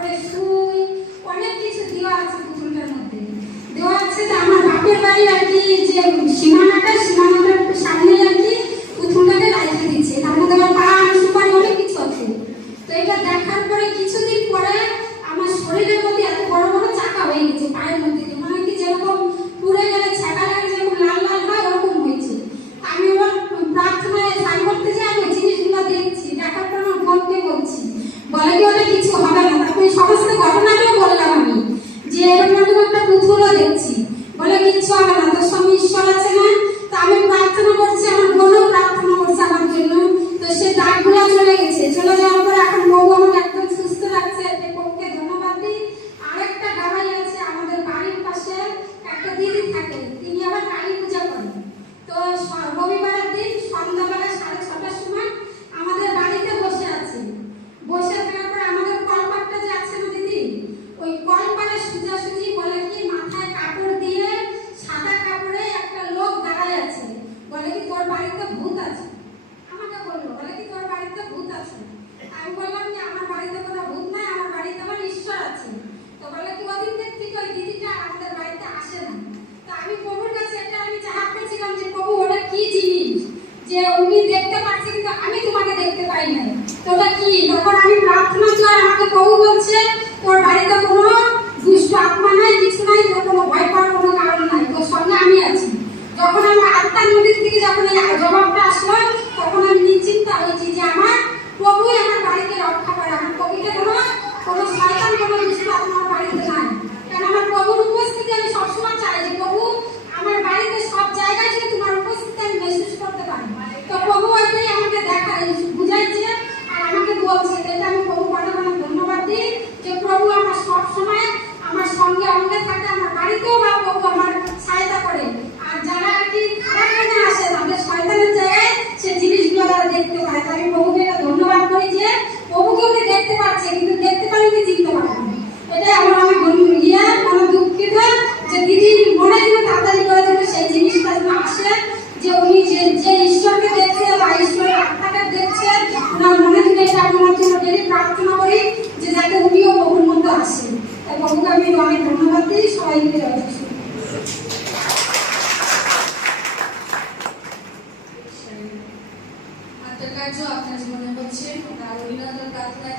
তারপরে সুই অনেক কিছু দেওয়া আছে পুতুলটার মধ্যে। দেওয়া আছে যে আমার বাপের বাড়ি আর কি যে সীমানাটার সামনে আর কি পুতুলটাকে রাখতে দিচ্ছে, তার মধ্যে আমার পান সুপারি অনেক কিছু আছে। তো এটা দেখার পরে কিছুদিন পরে আমার শরীরের মধ্যে এত বড় বড় চাকা হয়ে গেছে পায়ের মধ্যে, মানে কি যেরকম পুড়ে গেলে ছাকা লাগে যেরকম লাল লাল হয় ওরকম হয়েছে। আমি এবার প্রার্থনায় সাই করতে যাই, আমি জিনিসগুলো দেখছি, দেখার পর আমার বোনকে বলছি, বলে কি ওটা কিছু হবে না। তারপরে সমস্ত ঘটনাটাও বললাম আমি যে এরকম একটা পুতুলও দেখছি, বলে কিচ্ছু হবে না, তোর সঙ্গে ঈশ্বর আছে না। তো আমি প্রার্থনা করছি, আমার বোনও প্রার্থনা করছে আমার জন্য। তো সে দাগগুলো চলে গেছে, চলে যাওয়ার পর এখন বউ আমাকে একদম সুস্থ লাগছে। বউকে ধন্যবাদ দিই। আরেকটা গাবাই আছে আমাদের বাড়ির পাশে একটা দিদি থাকে, তিনি আবার কালী পূজা করেন। তো রবিবারের দিন সন্ধ্যাবেলা 6:30টার সময় আমাদের বাড়িতে বসে আছে। বসে থাকার পর আমাদের কলপাটটা যে আছে না দিদি, ওই কলপাড়ে সোজাসুজি বলে কি মাথায় কাপড় দিয়ে সাদা কাপড়ে একটা লোক দাঁড়ায় আছে, বলে কি তোর বাড়িতে ভূত আছে। আমাকে বললো, বলে কি তোর বাড়িতে ভূত আছে। আমি বললাম যে আমার বাড়িতে কোনো ভূত নাই, আমার বাড়িতে আমার ঈশ্বর আছে। তো বলে কি ওদিন দেখছি ওই দিদিটা আমাদের বাড়িতে আসে না। তো আমি প্রভুর কাছে একটা আমি চাহাত করছিলাম যে প্রভু ওটা কি জিনিস যে উনি দেখতে পাচ্ছি কিন্তু আমি তোমাকে দেখতে পাই না, তো ওটা কি। তখন আমি প্রার্থনা চাই, আমাকে প্রভু বলছে তোর বাড়িতে কোনো দুষ্ট আত্মা নাই, কিছু নাই, তোর কোনো ভয় পাওয়ার কোনো কারণ নাই, তোর সঙ্গে আমি আছি। যখন আমার আত্মার নদীর থেকে যখন এই জবাবটা আসলো, তখন আমি নিশ্চিন্ত হয়েছি যে আমার প্রভুই আমার বাড়িতে রক্ষা করে। আমার প্রভুকে কোনো শয়তান কোনো দুষ্ট আত্মা আমার বাড়িতে নাই। কারণ আমার প্রভুর উপস্থিতি আমি সবসময় চাই যে প্রভু আমার বাড়িতে সব জায়গায় যে তোমার উপস্থিতি আমি মেহসুস করতে পারি। তো প্রভু ওইটাই আমাকে দেখায়, বুঝাইছে আর আমাকে বলছে। এটা আমি প্রভু অনেক অনেক ধন্যবাদ দিই যে প্রভু আমার সব সময় আমার সঙ্গে অঙ্গে থাকে, আমার বাড়িতেও বা প্রভু আমার সহায়তা করে। আর যারা আর কি খারাপ মনে আসে তাদের শয়তানের জায়গায় সে জিনিসগুলো তারা দেখতে পায়। তাই আমি প্রভুকে এটা ধন্যবাদ করি যে প্রভুকে উনি দেখতে পাচ্ছে কিন্তু দেখতে পারিনি, চিনতে পারেন। এটাই আমার অনেক মানে দুঃখিত যে দিদি মনে যেন তাড়াতাড়ি করে যেন সেই জিনিসটা যেন আসে যে উনি যে ঈশ্বরকে দেখছে বা ঈশ্বরের আত্মাকে দেখছে, ওনার মনে থেকে এটা আমার জন্য ডেলি প্রার্থনা করি যে যাতে উনিও প্রভুর মধ্যে আসে। তাই প্রভুকে আমি অনেক ধন্যবাদ দিই। সবাইকে আত্মকার্য আপনার জীবনে হচ্ছে, অভিনন্দন প্রার্থনায়